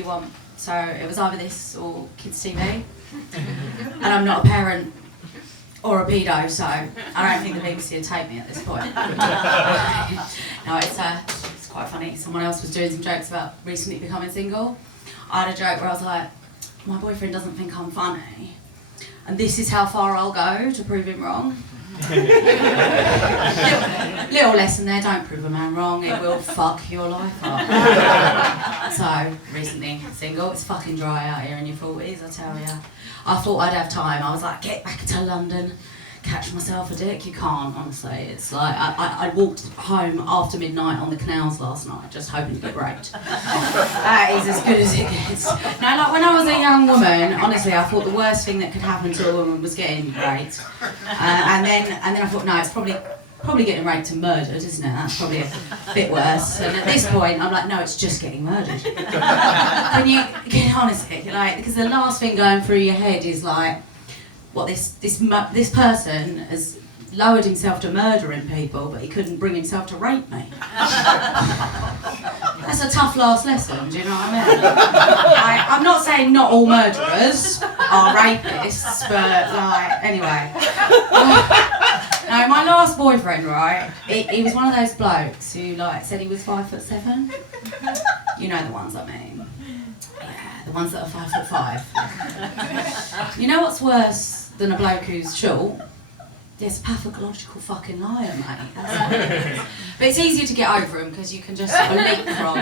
you want. So it was either this or Kids TV. And I'm not a parent or a pedo, so I don't think the BBC would take me at this point. No, it's quite funny. Someone else was doing some jokes about recently becoming single. I had a joke where I was like, my boyfriend doesn't think I'm funny, and this is how far I'll go to prove him wrong. Little lesson there, don't prove a man wrong, it will fuck your life up. So, recently single, it's fucking dry out here in your 40s, I tell ya. I thought I'd have time, I was like, get back to London, catch myself a dick. You can't, honestly. It's like, I walked home after midnight on the canals last night, just hoping to get raped. That is as good as it gets. No, like when I was a young woman, honestly, I thought the worst thing that could happen to a woman was getting raped. And then I thought, no, it's probably getting raped and murdered, isn't it? That's probably a bit worse. And at this point, I'm like, no, it's just getting murdered. Can you honestly, like, because the last thing going through your head is like, what, this person has lowered himself to murdering people, but he couldn't bring himself to rape me. That's a tough last lesson, do you know what I mean? I'm not saying not all murderers are rapists, but like, anyway. No, my last boyfriend, right, he was one of those blokes who like said he was 5'7". You know the ones I mean. Yeah, the ones that are 5'5". You know what's worse than a bloke who's short? Yes, pathological fucking liar, mate. That's what it is. But it's easier to get over him because you can just leapfrog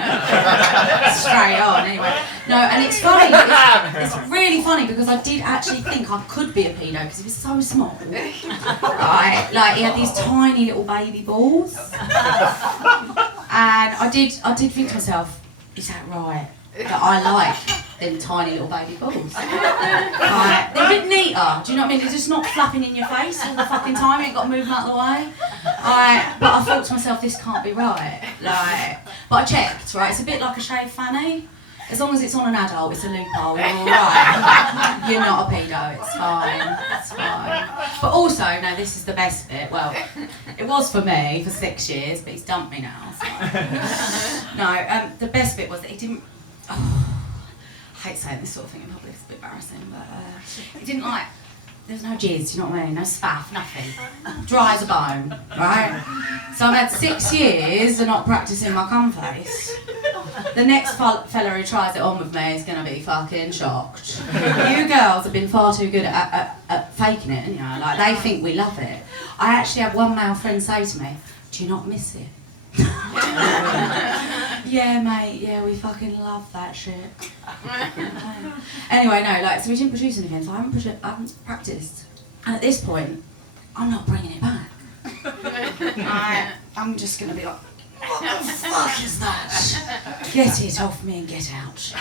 straight on. Anyway, no, and it's funny. It's really funny because I did actually think I could be a pedo because he was so small. Right, like he had these tiny little baby balls, and I did think to myself, is that right? That I like them tiny little baby balls. Like, they're a bit neater, do you know what I mean? They're just not flapping in your face all the fucking time, you ain't got to move them out of the way. But I thought to myself, this can't be right. Like, but I checked, right? It's a bit like a shaved fanny. As long as it's on an adult, it's a loophole, you're alright. You're not a pedo, it's fine, it's fine. But also, no, this is the best bit. Well, it was for me for 6 years, but he's dumped me now, so. No, the best bit was that he didn't, I hate saying this sort of thing in public, it's a bit embarrassing, but he didn't like, there was no jizz, you know what I mean? No spaff, nothing. Dry as a bone, right? So I've had 6 years of not practising my cum face. The next fella who tries it on with me is going to be fucking shocked. You girls have been far too good at faking it, you know, like they think we love it. I actually had one male friend say to me, do you not miss it? Yeah, mate, yeah, we fucking love that shit. Anyway, no, like, so we didn't produce anything, so I haven't practised. And at this point, I'm not bringing it back. I'm just going to be like, what the fuck is that? Get it off me and get out.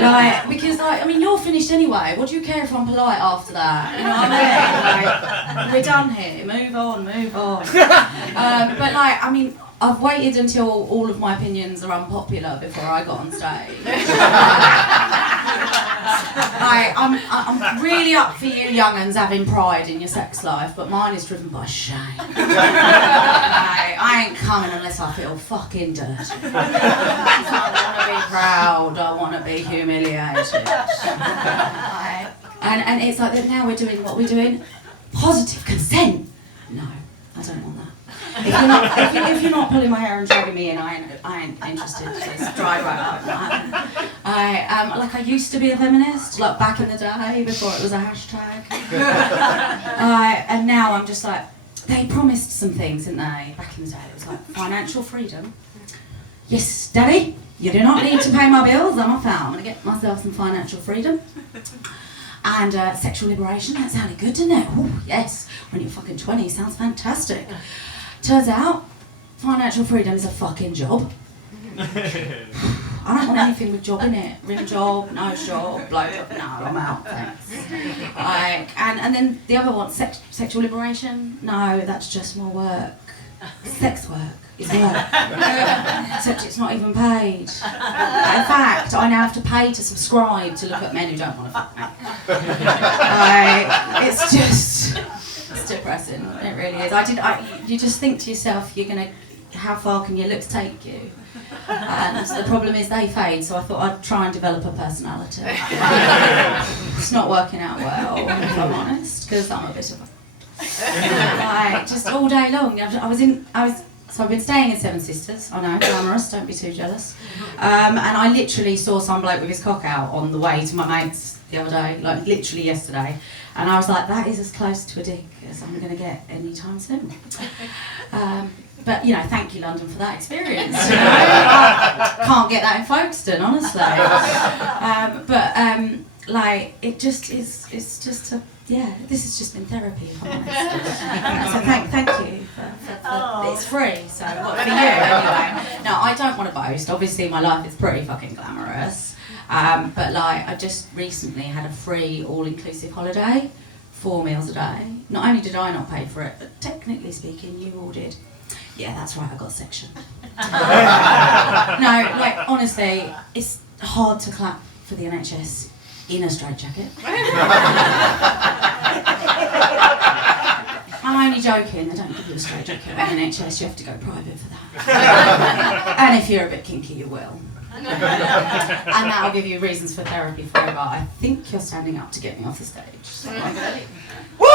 Like, because, like, I mean, you're finished anyway. What do you care if I'm polite after that? You know what I mean? Like, we're done here. Move on, move on. But, like, I mean, I've waited until all of my opinions are unpopular before I got on stage. I'm really up for you young'uns having pride in your sex life, but mine is driven by shame. I ain't coming unless I feel fucking dirty. I want to be proud, I want to be humiliated. And it's like that now we're doing what we're doing. Positive consent. No, I don't want that. If you're not pulling my hair and dragging me in, I ain't interested. Just drive right out. Like I used to be a feminist, like back in the day before it was a hashtag. And now I'm just like, they promised some things, didn't they? Back in the day, it was like financial freedom. Yes, Daddy, you do not need to pay my bills. I'm off out. I'm gonna get myself some financial freedom. And sexual liberation, that sounded good, didn't it? Ooh, yes, when you're fucking 20, sounds fantastic. Turns out, financial freedom is a fucking job. I don't want anything with job in it. Rim job, nose job, blow job. No, I'm out, thanks. And then the other one, sexual liberation. No, that's just more work. Sex work is work. Except it's not even paid. In fact, I now have to pay to subscribe to look at men who don't want to fuck me. It's depressing. It really is. You just think to yourself, you're gonna how far can your looks take you? And the problem is they fade, so I thought I'd try and develop a personality. It's not working out well, if I'm honest, because I'm a bit of a... like, just all day long. So I've been staying in Seven Sisters. I know, glamorous, don't be too jealous. And I literally saw some bloke with his cock out on the way to my mates the other day, like literally yesterday. And I was like, that is as close to a dick as I'm going to get anytime soon. But, you know, thank you, London, for that experience. You know? I can't get that in Folkestone, honestly. Like, it just is, it's just a, yeah, this has just been therapy, if I'm honest. So thank you for it's free, so what for you, anyway. No, I don't want to boast. Obviously, my life is pretty fucking glamorous. But, like, I just recently had a free, all-inclusive holiday, 4 meals a day. Not only did I not pay for it, but technically speaking, you all did. Yeah, that's right, I got sectioned. No, like, honestly, it's hard to clap for the NHS in a straitjacket. I'm only joking, they don't give you a straitjacket on the NHS, you have to go private for that. And if you're a bit kinky, you will. And that'll give you reasons for therapy forever. I think you're standing up to get me off the stage. So. Woo!